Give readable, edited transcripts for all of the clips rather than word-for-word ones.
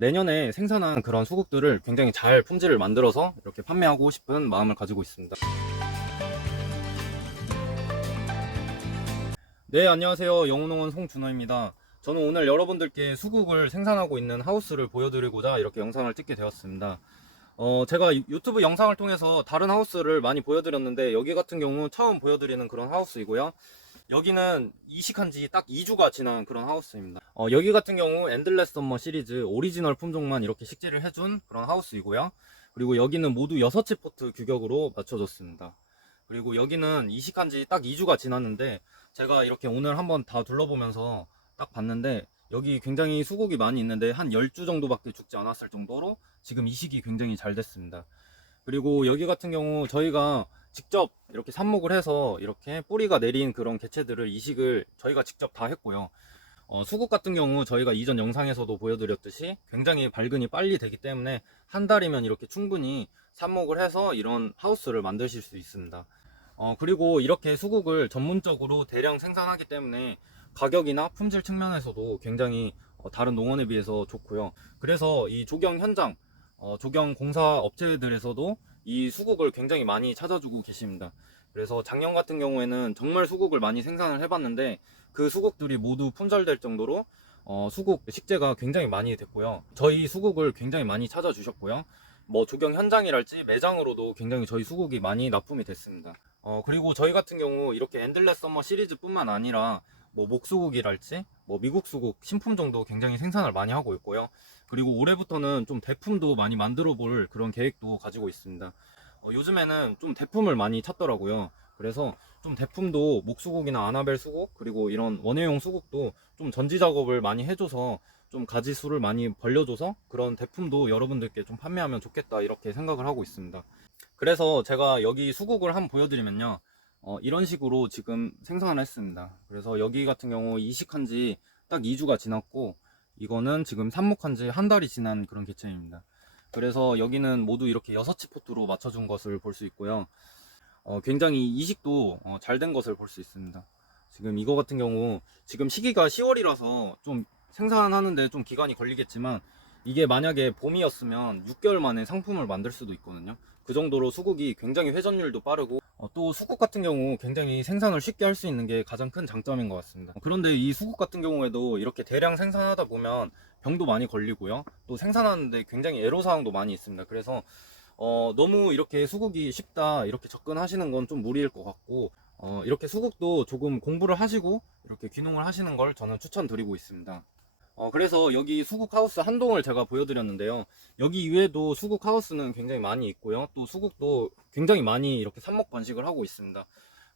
내년에 생산한 그런 수국들을 굉장히 잘 품질을 만들어서 이렇게 판매하고 싶은 마음을 가지고 있습니다. 네, 안녕하세요. 영훈농원 송준호입니다. 저는 오늘 여러분들께 수국을 생산하고 있는 하우스를 보여드리고자 이렇게 영상을 찍게 되었습니다. 제가 유튜브 영상을 통해서 다른 하우스를 많이 보여드렸는데, 여기 같은 경우 처음 보여드리는 그런 하우스이고요. 여기는 이식한 지 딱 2주가 지난 그런 하우스입니다. 여기 같은 경우 엔들레스 썸머 시리즈 오리지널 품종만 이렇게 식재를 해준 그런 하우스이고요. 그리고 여기는 모두 6치 포트 규격으로 맞춰졌습니다. 그리고 여기는 이식한 지 딱 2주가 지났는데, 제가 이렇게 오늘 한번 다 둘러보면서 딱 봤는데, 여기 굉장히 수국이 많이 있는데 한 10주 정도밖에 죽지 않았을 정도로 지금 이식이 굉장히 잘 됐습니다. 그리고 여기 같은 경우 저희가 직접 이렇게 삽목을 해서 이렇게 뿌리가 내린 그런 개체들을 이식을 저희가 직접 다 했고요. 수국 같은 경우 저희가 이전 영상에서도 보여드렸듯이 굉장히 발근이 빨리 되기 때문에 한 달이면 이렇게 충분히 삽목을 해서 이런 하우스를 만드실 수 있습니다. 그리고 이렇게 수국을 전문적으로 대량 생산하기 때문에 가격이나 품질 측면에서도 굉장히 다른 농원에 비해서 좋고요. 그래서 이 조경 현장, 조경 공사 업체들에서도 이 수국을 굉장히 많이 찾아주고 계십니다. 그래서 작년 같은 경우에는 정말 수국을 많이 생산을 해봤는데, 그 수국들이 모두 품절될 정도로 수국 식재가 굉장히 많이 됐고요. 저희 수국을 굉장히 많이 찾아주셨고요. 뭐 조경 현장이랄지 매장으로도 굉장히 저희 수국이 많이 납품이 됐습니다. 그리고 저희 같은 경우 이렇게 엔들레스 썸머 시리즈뿐만 아니라 뭐 목수국이랄지 뭐 미국 수국 신품종도 굉장히 생산을 많이 하고 있고요. 그리고 올해부터는 좀 대품도 많이 만들어 볼 그런 계획도 가지고 있습니다. 요즘에는 좀 대품을 많이 찾더라고요. 그래서 좀 대품도 목수국이나 아나벨 수국, 그리고 이런 원예용 수국도 좀 전지 작업을 많이 해줘서 좀 가지 수를 많이 벌려줘서 그런 대품도 여러분들께 좀 판매하면 좋겠다, 이렇게 생각을 하고 있습니다. 그래서 제가 여기 수국을 한번 보여드리면요, 이런 식으로 지금 생산을 했습니다. 그래서 여기 같은 경우 이식한 지 딱 2주가 지났고, 이거는 지금 삽목한 지 한 달이 지난 그런 개체입니다. 그래서 여기는 모두 이렇게 6치 포트로 맞춰준 것을 볼 수 있고요. 굉장히 이식도 잘 된 것을 볼 수 있습니다. 지금 이거 같은 경우 지금 시기가 10월이라서 좀 생산하는데 좀 기간이 걸리겠지만, 이게 만약에 봄이었으면 6개월 만에 상품을 만들 수도 있거든요. 그 정도로 수국이 굉장히 회전율도 빠르고, 또 수국 같은 경우 굉장히 생산을 쉽게 할 수 있는 게 가장 큰 장점인 것 같습니다. 그런데 이 수국 같은 경우에도 이렇게 대량 생산하다 보면 병도 많이 걸리고요. 또 생산하는데 굉장히 애로사항도 많이 있습니다. 그래서 너무 이렇게 수국이 쉽다 이렇게 접근하시는 건 좀 무리일 것 같고, 이렇게 수국도 조금 공부를 하시고 이렇게 귀농을 하시는 걸 저는 추천드리고 있습니다. 그래서 여기 수국 하우스 한 동을 제가 보여드렸는데요. 여기 이외에도 수국 하우스는 굉장히 많이 있고요. 또 수국도 굉장히 많이 이렇게 삽목 번식을 하고 있습니다.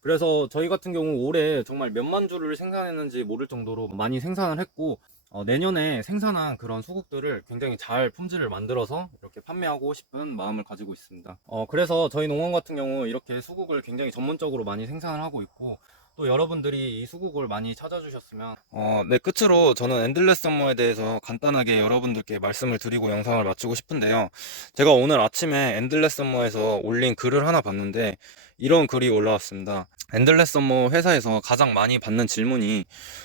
그래서 저희 같은 경우 올해 정말 몇만 주를 생산했는지 모를 정도로 많이 생산을 했고, 내년에 생산한 그런 수국들을 굉장히 잘 품질을 만들어서 이렇게 판매하고 싶은 마음을 가지고 있습니다. 그래서 저희 농원 같은 경우 이렇게 수국을 굉장히 전문적으로 많이 생산을 하고 있고, 또 여러분들이 이 수국을 많이 찾아주셨으면, 네, 끝으로 저는 엔들레스 썸머에 대해서 간단하게 여러분들께 말씀을 드리고 영상을 마치고 싶은데요. 제가 오늘 아침에 엔들레스 썸머에서 올린 글을 하나 봤는데, 이런 글이 올라왔습니다. 엔들레스 썸머 회사에서 가장 많이 받는 질문이,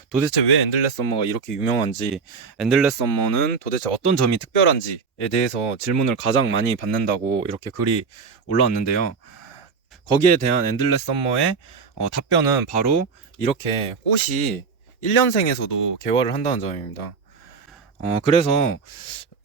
도대체 왜 엔들레스 썸머가 이렇게 유명한지, 엔들레스 썸머는 도대체 어떤 점이 특별한지에 대해서 질문을 가장 많이 받는다고 이렇게 글이 올라왔는데요. 거기에 대한 엔들레스 썸머의 답변은 바로 이렇게 꽃이 1년생에서도 개화를 한다는 점입니다. 그래서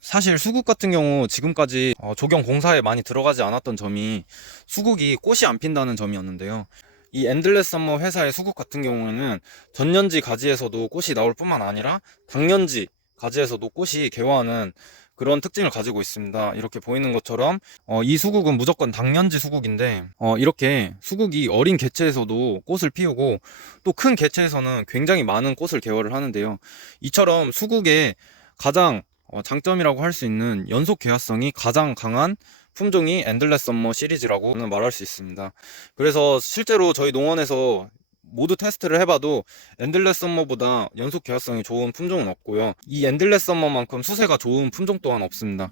사실 수국 같은 경우 지금까지 조경 공사에 많이 들어가지 않았던 점이 수국이 꽃이 안 핀다는 점이었는데요. 이 엔들레스 썸머 회사의 수국 같은 경우에는 전년지 가지에서도 꽃이 나올 뿐만 아니라 당년지 가지에서도 꽃이 개화하는 그런 특징을 가지고 있습니다. 이렇게 보이는 것처럼 이 수국은 무조건 당년지 수국인데, 이렇게 수국이 어린 개체에서도 꽃을 피우고 또 큰 개체에서는 굉장히 많은 꽃을 개화를 하는데요. 이처럼 수국의 가장 장점이라고 할 수 있는 연속 개화성이 가장 강한 품종이 엔들레스 썸머 시리즈라고 말할 수 있습니다. 그래서 실제로 저희 농원에서 모두 테스트를 해봐도 엔들레스 썸머보다 연속 개화성이 좋은 품종은 없고요. 이 엔들레스 썸머만큼 수세가 좋은 품종 또한 없습니다.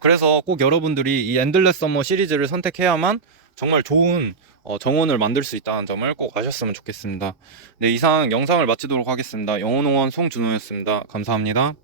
그래서 꼭 여러분들이 이 엔들레스 썸머 시리즈를 선택해야만 정말 좋은 정원을 만들 수 있다는 점을 꼭 아셨으면 좋겠습니다. 네, 이상 영상을 마치도록 하겠습니다. 영호농원 송준호였습니다. 감사합니다.